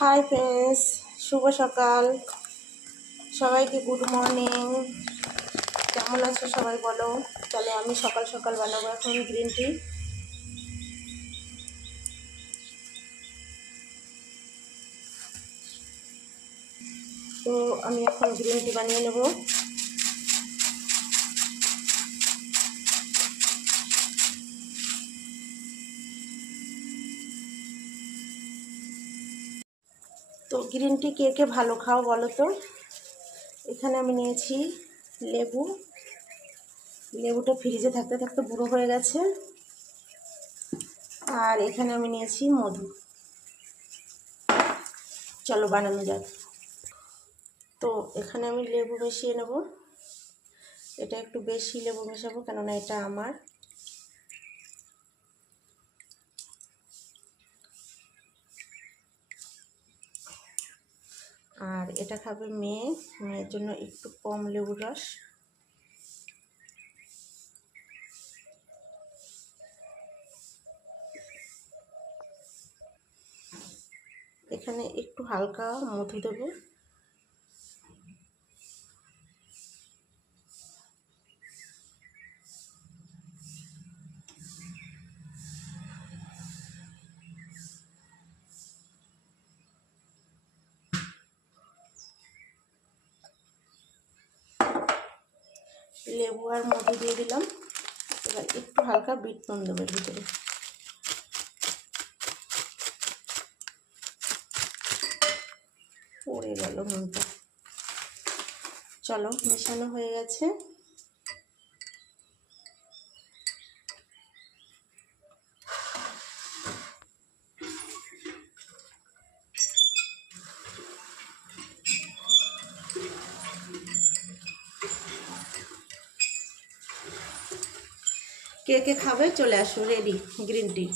Hi friends, শুভ সকাল। সবাইকে good morning. কেমন আছো সবাই বলো। চলো আমি সকাল সকাল বানাবো এখন গ্রিন টি। তো আমি এখন গ্রিন টি বানিয়ে নেব। তো গ্রিন টি কে কে ভালো খাও বলো তো। এখানে আমি নিয়েছি লেবু। লেবুটা ফ্রিজে থাকতে থাকতে বুড়ো হয়ে গেছে। আর এখানে আমি নিয়েছি মধু। চলো বানানো যাক। তো এখানে আমি লেবু মিশিয়ে নেব। এটা একটু বেশি লেবু মেশাবো, কেননা এটা আমার। আর এটা খাবে মেয়ের জন্য একটু কম লেবুর রস। এখানে একটু হালকা মধু দেব। লেবু আর মধু দিয়ে দিলাম। এবার একটু হালকা বিট নুন দেবো এর ভিতরে। পড়ে গেল নুনটা। চলো মেশানো হয়ে গেছে। কে কে খাবে চলে আসো, রেডি গ্রিন টি।